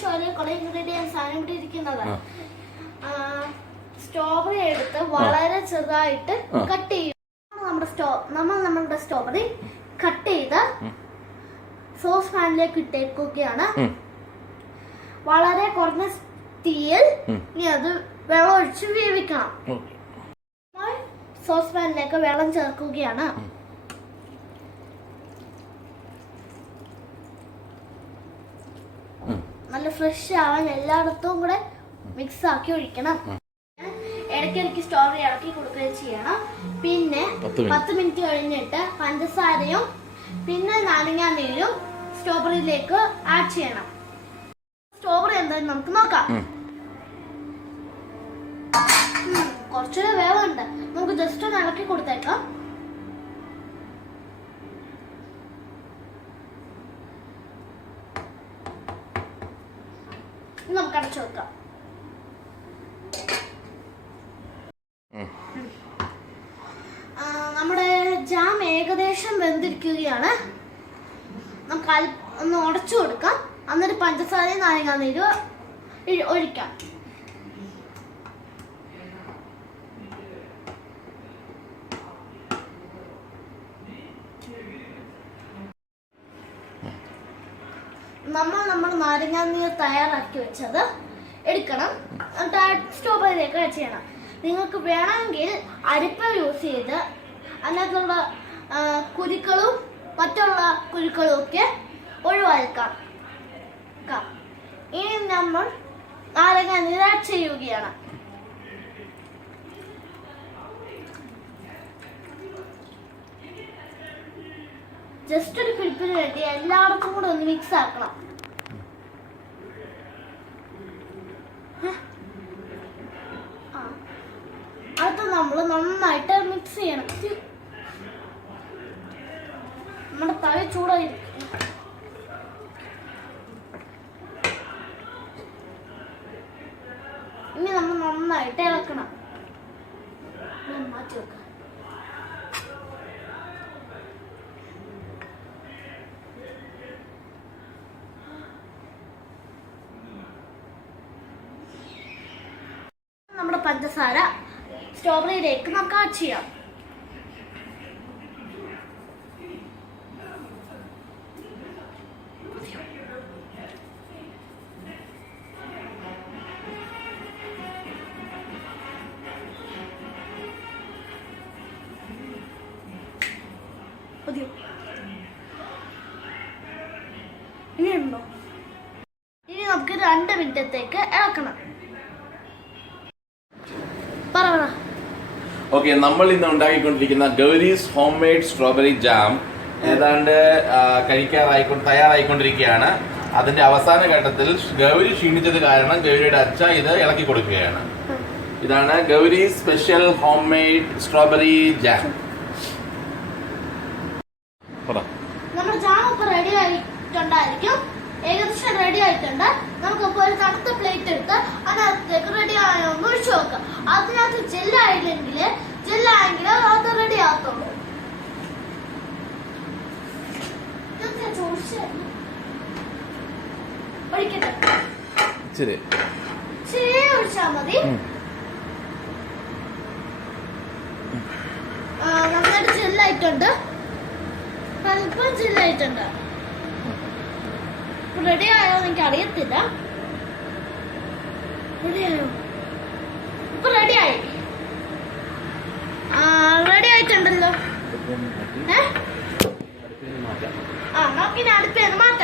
ഷോയിൽ കുറെ ഇൻഗ്രീഡിയൻസ് ആണ് ഇവിടെ ഇരിക്കുന്നത്. സ്ട്രോബെറി എടുത്ത് വളരെ ചെറുതായിട്ട് കട്ട് ചെയ്യും. നമ്മുടെ സ്റ്റോ നമ്മൾ നമ്മളുടെ സ്ട്രോബെറി കട്ട് ചെയ്ത് സോസ് പാനിലേക്ക് ഇട്ടേക്കുകയാണ്. വളരെ കുറഞ്ഞ തീയിൽ ഇനി അത് വെള്ളം ഒഴിച്ച് വേവിക്കണം സോസ് പാനിലേക്ക് വെള്ളം ചേർക്കുകയാണ്. നല്ല ഫ്രഷ് ആവാൻ എല്ലായിടത്തും കൂടെ മിക്സ് ആക്കി ഒഴിക്കണം. ഇടയ്ക്ക് ഇടയ്ക്ക് സ്ട്രോബെറി ഇളക്കി കൊടുക്കുകയും ചെയ്യണം. പിന്നെ പത്ത് മിനിറ്റ്. കഴിഞ്ഞിട്ട് പഞ്ചസാരയും പിന്നെ നാരങ്ങാ നീരും സ്ട്രോബെറിയിലേക്ക് ആഡ് ചെയ്യണം. സ്ട്രോബെറി എന്തായാലും നമുക്ക് നോക്കാം. കുറച്ചൊരു വേവുണ്ട്. നമുക്ക് ജസ്റ്റ് ഒന്ന് ഇളക്കി കൊടുത്തേക്കാം. നമുക്ക് അടച്ചു വെക്കാം. നമ്മുടെ ജാം ഏകദേശം വെന്തിരിക്കുകയാണ്. നമുക്ക് ഒന്ന് ഉടച്ചു കൊടുക്കാം. അന്നൊരു പഞ്ചസാരയും നാരങ്ങാനീരും ഒഴിക്കാം. നമ്മൾ നമ്മൾ നാരങ്ങാനീർ തയ്യാറാക്കി വെച്ചത് എടുക്കണം. എന്നിട്ട് സ്ട്രോബെറിയിലേക്ക് വെച്ച് ചെയ്യണം. നിങ്ങൾക്ക് വേണമെങ്കിൽ അരിപ്പ യൂസ് ചെയ്ത് അതിനകത്തുള്ള കുരുക്കളും മറ്റുള്ള കുരുക്കളും ഒക്കെ ഒഴിവാക്കാം. ക്കാം. ഇനി നമ്മൾ നാരങ്ങാനീർ ആഡ് ചെയ്യുകയാണ്. ജസ്റ്റ് ഒരു പിടിപ്പിന് വേണ്ടി എല്ലായിടത്തും കൂടെ ഒന്ന് മിക്സ് ആക്കണം. അത് നമ്മൾ നന്നായിട്ട് മിക്സ് ചെയ്യണം. നമ്മുടെ തവി ചൂടായിരിക്കും. ഇനി നമ്മൾ നന്നായിട്ട് ഇളക്കണം. മാറ്റി വെക്കാം നമ്മുടെ പഞ്ചസാര സ്ട്രോബെറിയിലേക്ക് നമുക്ക് ആഡ് ചെയ്യാം. ഇനി നമുക്ക് രണ്ട് മിനിറ്റത്തേക്ക് ഇളക്കണം. ഓക്കെ നമ്മൾ ഇന്ന് ഉണ്ടാക്കിക്കൊണ്ടിരിക്കുന്ന Gauri's home made strawberry jam ഏതാണ്ട് കഴിക്കാറായിക്കൊണ്ട് തയ്യാറായിക്കൊണ്ടിരിക്കുകയാണ്. അതിന്റെ അവസാന ഘട്ടത്തിൽ ഗൗരി ക്ഷീണിച്ചത് കാരണം ഗൗരിയുടെ അച്ഛ ഇത് ഇളക്കി കൊടുക്കുകയാണ്. ഇതാണ് Gauri special home made strawberry jam നമ്മുടെ ജാം ഒക്കെ റെഡി ആയിട്ടുണ്ടായിരിക്കും. ഏകദേശം റെഡി ആയിട്ടുണ്ട്. നമുക്ക് ഇപ്പൊ ഒരു തണുത്ത പ്ലേറ്റ് എടുത്ത് അതിനകത്തേക്ക് റെഡി ആയോന്ന് ഒഴിച്ചു നോക്കാം അതിനകത്ത് ജെല്ലായില്ലെങ്കിൽ ഒഴിക്കട്ടെ. ശരി. ചെറിയ ഒഴിച്ചാൽ മതി. നന്നായിട്ട് ജെല്ലായിട്ടുണ്ട് അല്പം ജെല്ലായിട്ടുണ്ട് റെഡി ആയോ എനിക്ക് അറിയത്തില്ല. റെഡി ആയോ? ഇപ്പൊ റെഡി ആയി. റെഡി ആയിട്ടുണ്ടല്ലോ. ഏ? നോക്കാം ആ നോക്കിനി അടുത്തേന്ന് മാറ്റാം